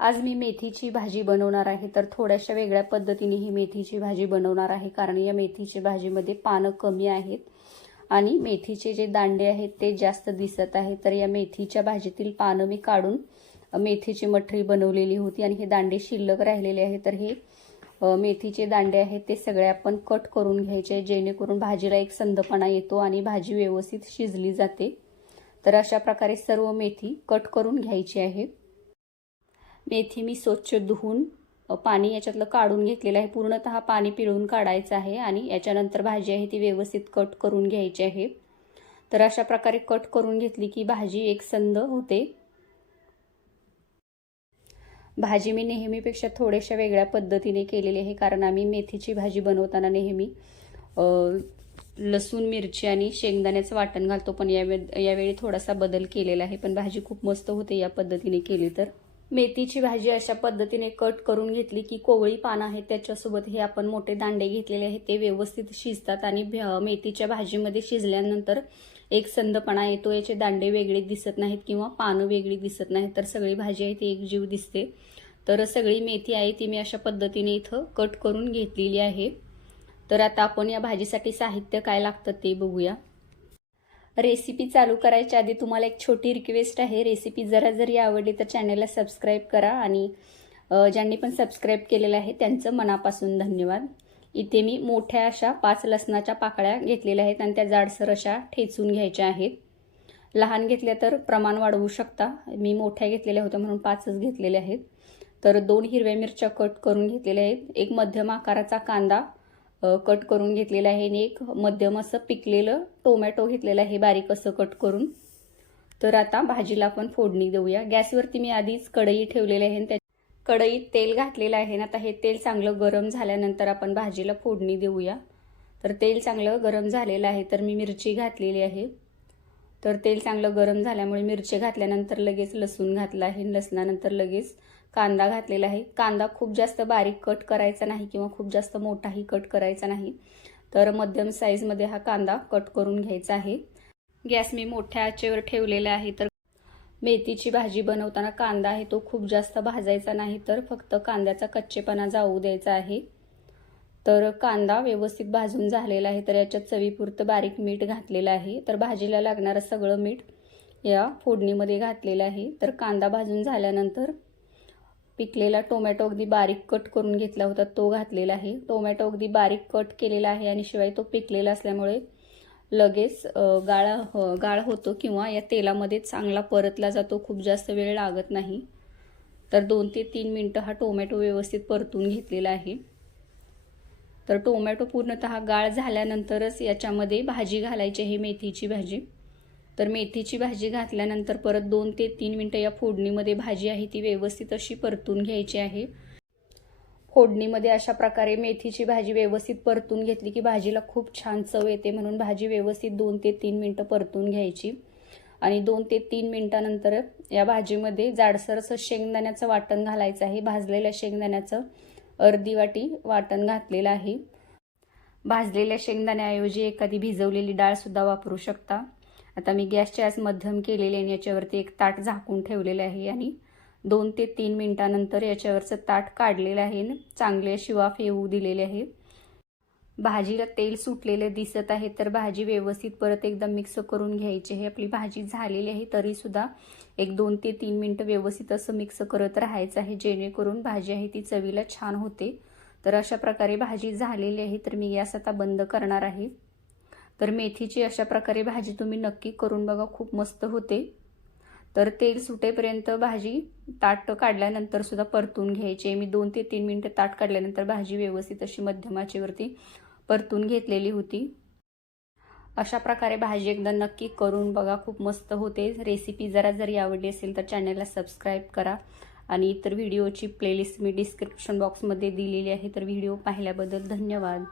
आज मी मेथीची भाजी बनवणार आहे तर थोड्याशा वेगळ्या पद्धतीने ही मेथीची भाजी बनवणार आहे कारण या मेथीची भाजीमध्ये पानं कमी आहेत आणि मेथीचे जे दांडे आहेत ते जास्त दिसत आहे तर या मेथीच्या भाजीतील पानं मी काढून मेथीची मठरी बनवलेली होती आणि हे दांडे शिल्लक राहिलेले आहे तर हे मेथीचे दांडे आहेत ते सगळे आपण कट करून घ्यायचे जेणेकरून भाजीला एक संदपणा येतो आणि भाजी व्यवस्थित शिजली जाते. तर अशा प्रकारे सर्व मेथी कट करून घ्यायची आहे. मेथी मी स्वच्छ धुवून पाणी याच्यातलं काढून घेतलेलं आहे. पूर्णतः पाणी पिळून काढायचं आहे आणि याच्यानंतर भाजी आहे ती व्यवस्थित कट करून घ्यायची आहे. तर अशा प्रकारे कट करून घेतली की भाजी एक संद होते. भाजी मी नेहमीपेक्षा थोड्याशा वेगळ्या पद्धतीने केलेली आहे कारण आम्ही मेथीची भाजी बनवताना नेहमी लसूण मिरची आणि शेंगदाण्याचं वाटण घालतो. पण यावे यावेळी थोडासा बदल केलेला आहे. पण भाजी खूप मस्त होते या पद्धतीने केली तर. मेथीची भाजी अशा पद्धतीने कट करून घेतली की कोवळी पानं आहेत त्याच्यासोबत हे आपण मोठे दांडे घेतलेले आहेत. ते व्यवस्थित शिजतात आणि मेथीच्या भाजीमध्ये शिजल्यानंतर एक संदपणा येतो. याचे दांडे वेगळे दिसत नाहीत किंवा पानं वेगळी दिसत नाहीत. तर सगळी भाजी आहे ती एक जीव दिसते. तर सगळी मेथी आहे ती मी अशा पद्धतीने इथं कट करून घेतलेली आहे. तर आता आपण या भाजीसाठी साहित्य काय लागतं ते बघूया. रेसिपी चालू करायच्या आधी तुम्हाला एक छोटी रिक्वेस्ट आहे. रेसिपी जरा जरी आवडली तर चॅनलला सबस्क्राईब करा आणि ज्यांनी पण सबस्क्राईब केलेलं आहे त्यांचं मनापासून धन्यवाद. इथे मी मोठ्या अशा पाच लसणाच्या पाकळ्या घेतलेल्या आहेत आणि त्या जाडसर अशा ठेचून घ्यायच्या आहेत. लहान घेतल्या तर प्रमाण वाढवू शकता. मी मोठ्या घेतलेल्या होत्या म्हणून पाचच घेतलेल्या आहेत. तर दोन हिरव्या मिरच्या कट करून घेतलेल्या आहेत. एक मध्यम आकाराचा कांदा कट करून घेतलेलं आहे आणि एक मध्यम असं पिकलेलं टोमॅटो घेतलेलं आहे बारीक असं कट करून. तर आता भाजीला आपण फोडणी देऊया. गॅसवरती मी आधीच कढई ठेवलेली आहे आणि त्या कढईत तेल घातलेलं आहे आणि आता हे तेल चांगलं गरम झाल्यानंतर आपण भाजीला फोडणी देऊया. तर तेल चांगलं गरम झालेलं आहे. तर मी मिरची घातलेली आहे. तर तेल चांगलं गरम झाल्यामुळे मिरची घातल्यानंतर लगेच लसूण घातलं आहे. लसणानंतर लगेच कांदा घातलेला आहे. कांदा खूप जास्त बारीक कट करायचा नाही किंवा खूप जास्त मोठाही कट करायचा नाही. तर मध्यम साईजमध्ये हा कांदा कट करून घ्यायचा आहे. गॅस मी मोठ्या आचेवर ठेवलेला आहे. तर मेथीची भाजी बनवताना कांदा आहे तो खूप जास्त भाजायचा नाही. तर फक्त कांद्याचा कच्चेपणा जाऊ द्यायचा आहे. तर कांदा व्यवस्थित भाजून झालेला आहे तर याच्यात चवीपुरतं बारीक मीठ घातलेलं आहे. तर भाजीला लागणारं सगळं मीठ या फोडणीमध्ये घातलेलं आहे. तर कांदा भाजून झाल्यानंतर पिकलेला टोमॅटो अगदी बारीक कट करून घेतला होता तो घातलेला आहे. टोमॅटो अगदी बारीक कट केलेला आहे आणि शिवाय तो पिकलेला असल्यामुळे लगेच गाळ गाळ होतो किंवा या तेलामध्ये चांगला परतला जातो खूप जास्त वेळ लागत नाही. तर दोन ते तीन मिनटं हा टोमॅटो व्यवस्थित परतून घेतलेला आहे. तर टोमॅटो पूर्णतः गाळ झाल्यानंतरच याच्यामध्ये भाजी घालायची आहे मेथीची भाजी. तर मेथीची भाजी घातल्यानंतर परत दोन ते तीन मिनटं या फोडणीमध्ये भाजी आहे ती व्यवस्थित अशी परतून घ्यायची आहे. फोडणीमध्ये अशा प्रकारे मेथीची भाजी व्यवस्थित परतून घेतली की भाजीला खूप छान चव येते म्हणून भाजी व्यवस्थित दोन ते तीन मिनटं परतून घ्यायची. आणि दोन ते तीन मिनटानंतर या भाजीमध्ये जाडसर असं शेंगदाण्याचं वाटण घालायचं आहे भाजलेल्या शेंगदाण्याचं. अर्धी वाटी वाटण घातलेलं आहे. भाजलेल्या शेंगदाण्याऐवजी एखादी भिजवलेली डाळसुद्धा वापरू शकता. आता मी गॅसची आज मध्यम केलेली आणि याच्यावरती एक ताट झाकून ठेवलेले आहे आणि दोन ते तीन मिनटानंतर याच्यावरचं ताट काढलेलं आहे चांगले अशी वाफ येऊ दिलेली आहे. भाजीला तेल सुटलेलं दिसत आहे तर भाजी व्यवस्थित परत एकदा मिक्स करून घ्यायची आहे. आपली भाजी झालेली आहे तरीसुद्धा एक दोन ते तीन मिनटं व्यवस्थित असं मिक्स करत राहायचं आहे जेणेकरून भाजी आहे ती चवीला छान होते. तर अशा प्रकारे भाजी झालेली आहे तर मी गॅस आता बंद करणार आहे. तर मेथीची अशा प्रकारे भाजी तुम्ही नक्की करून बघा खूप मस्त होते. तर तेल सुटेपर्यंत भाजी ताट काढल्यानंतर सुद्धा परतून घ्यायची मी दोन ते तीन मिनटं ताट काढल्यानंतर भाजी व्यवस्थित अशी मध्यमाचेवरती परतून घेतलेली होती. अशा प्रकारे भाजी एकदा नक्की करून बघा. खूप मस्त होते. रेसिपी जरा जरी आवडली असेल तर चॅनलला सबस्क्राईब करा. आणि इतर व्हिडिओची प्लेलिस्ट मी डिस्क्रिप्शन बॉक्समध्ये दिलेली आहे. तर व्हिडिओ पाहिल्याबद्दल धन्यवाद.